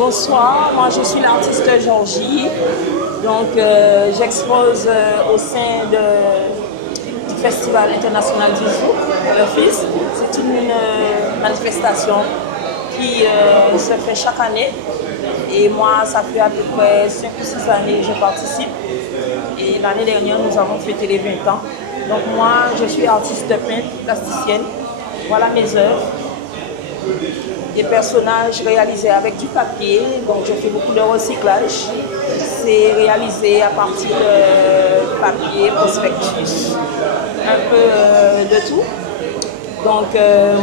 bonsoir. Moi, je suis l'artiste Georgie. Donc, j'expose au sein du Festival international du Zouk, le FIS. C'est une manifestation qui se fait chaque année. Et moi, ça fait à peu près 5 ou 6 années que je participe. Et l'année dernière, nous avons fêté les 20 ans. Donc, moi, je suis artiste peintre, plasticienne. Voilà mes œuvres. Des personnages réalisés avec du papier, donc je fais beaucoup de recyclage. C'est réalisé à partir de papier, prospectus, un peu de tout. Donc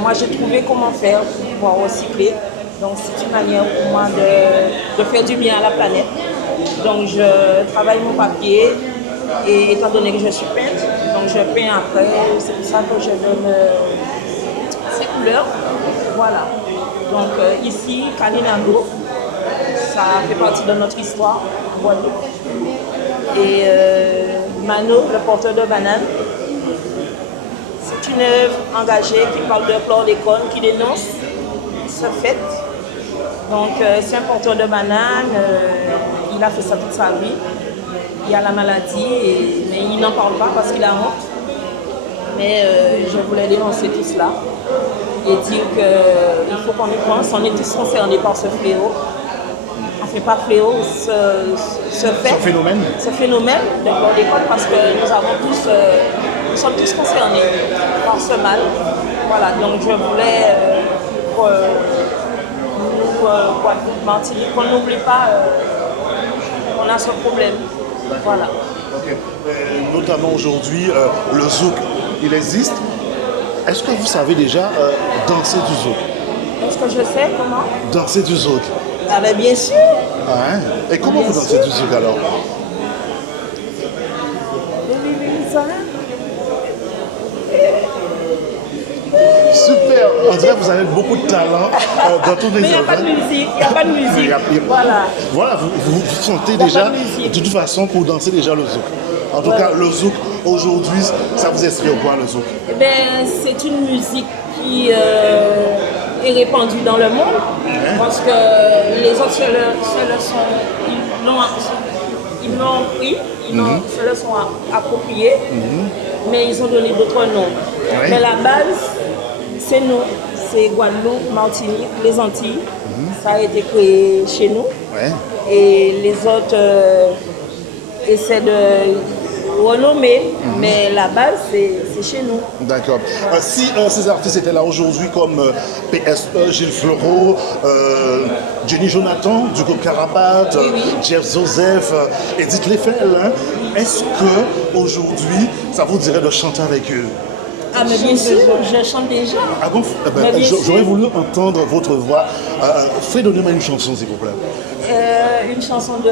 moi j'ai trouvé comment faire pour pouvoir recycler. Donc c'est une manière pour moi de faire du bien à la planète. Donc je travaille mon papier et étant donné que je suis peintre, donc je peins après, c'est pour ça que je donne ces couleurs. Voilà. Donc ici, Kalinango, ça fait partie de notre histoire, Guadeloupe. Et Mano, le porteur de bananes, c'est une œuvre engagée qui parle de chlordécone, qui dénonce ce fait. Donc c'est un porteur de bananes, il a fait ça toute sa vie. Il a la maladie, mais il n'en parle pas parce qu'il a honte. Mais je voulais dénoncer tout cela et dire qu'il faut qu'on y pense, on est tous concernés par ce fléau. Enfin, pas fléau, ce phénomène de chlordécone, parce que nous sommes tous concernés par ce mal. Voilà, donc je voulais Martinique, qu'on n'oublie pas qu'on a ce problème. Voilà. Okay. Notamment aujourd'hui, le zouk, il existe. Est-ce que vous savez déjà danser du zouk? Est-ce que je sais comment? Danser du zouk. Ah ben bien sûr. Ah, hein? Et comment bien vous dansez du zouk alors? Super, on dirait que vous avez beaucoup de talent dans tous les Mais il n'y a pas de musique, il n'y a pas de musique. Voilà. Voilà, vous sentez déjà, de toute façon, pour danser déjà le zouk. En tout cas, le zouk, aujourd'hui, ça vous inspire quoi, le zouk? Eh bien, c'est une musique qui est répandue dans le monde, parce que les autres se le sont appropriés, mais ils ont donné d'autres noms. Ouais. Mais la base, c'est nous, c'est Guadeloupe, Martinique, les Antilles. Ça a été créé chez nous. Ouais. Et les autres essaient de renommer, mais la base, c'est chez nous. D'accord. Si ces artistes étaient là aujourd'hui, comme PSE, Gilles Fleureau, Jenny Jonathan, du groupe Carabat, Jeff Joseph, Edith Leffel, hein, est-ce qu'aujourd'hui, ça vous dirait de chanter avec eux? Ah mais bien sûr, je chante déjà. Ah bon? J'aurais voulu entendre votre voix. Fredonnez-moi une chanson, s'il vous plaît. Une chanson de...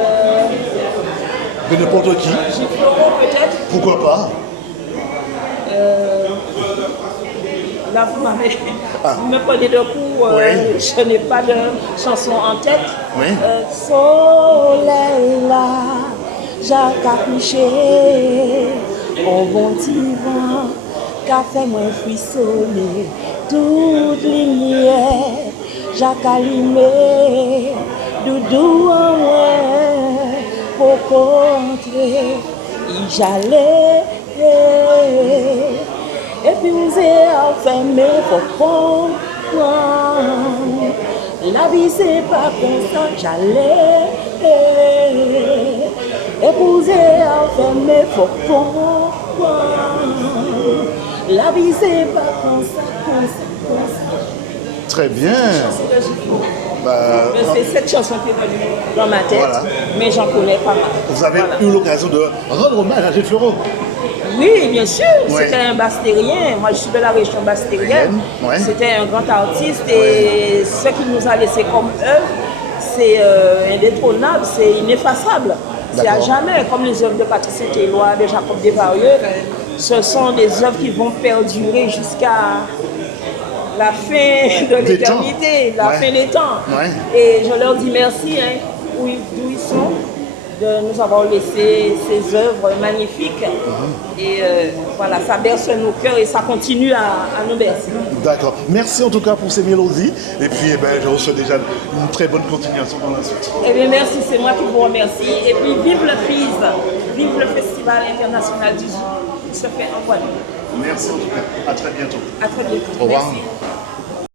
De n'importe qui? Gilles Fleureau, peut-être. Pourquoi pas? Là, vous me prenez de coup, je n'ai pas de chanson en tête. Oui. Soleil là, Jacques a couché, au bon divan. Café moi frissonné, toute lumière, Jacques allumé, doudou en moi, pour contrer, il j'allais, et puis vous êtes enfermé, pour comprendre, la vie c'est pas comme ça, j'allais, et puis vous êtes enfermé, pour comprendre. La vie c'est pas comme ça. Très bien. C'est cette chanson qui est venue dans ma tête, mais j'en connais pas mal. Vous avez eu l'occasion de rendre hommage à Gilles Fleureau? Oui, bien sûr. C'était un Bastérien. Moi, je suis de la région bastérienne. C'était un grand artiste et ce qu'il nous a laissé comme œuvre, c'est indétrônable, c'est ineffaçable. C'est à jamais, comme les œuvres de Patrice Saint-Éloi, de Jacob Desvarieux. Ce sont des œuvres qui vont perdurer jusqu'à la fin de l'éternité, la fin des temps. Ouais. Et je leur dis merci, hein, d'où ils sont. de nous avoir laissé ces œuvres magnifiques. Et voilà, ça berce nos cœurs et ça continue à nous bercer. D'accord. Merci en tout cas pour ces mélodies. Et puis, eh ben, je vous souhaite déjà une très bonne continuation dans la suite. Eh bien, merci, c'est moi qui vous remercie. Et puis, vive le FIS, vive le Festival international du Zouk qui se fait en Guadeloupe. Merci en tout cas. À très bientôt. À très bientôt. Au revoir. Merci.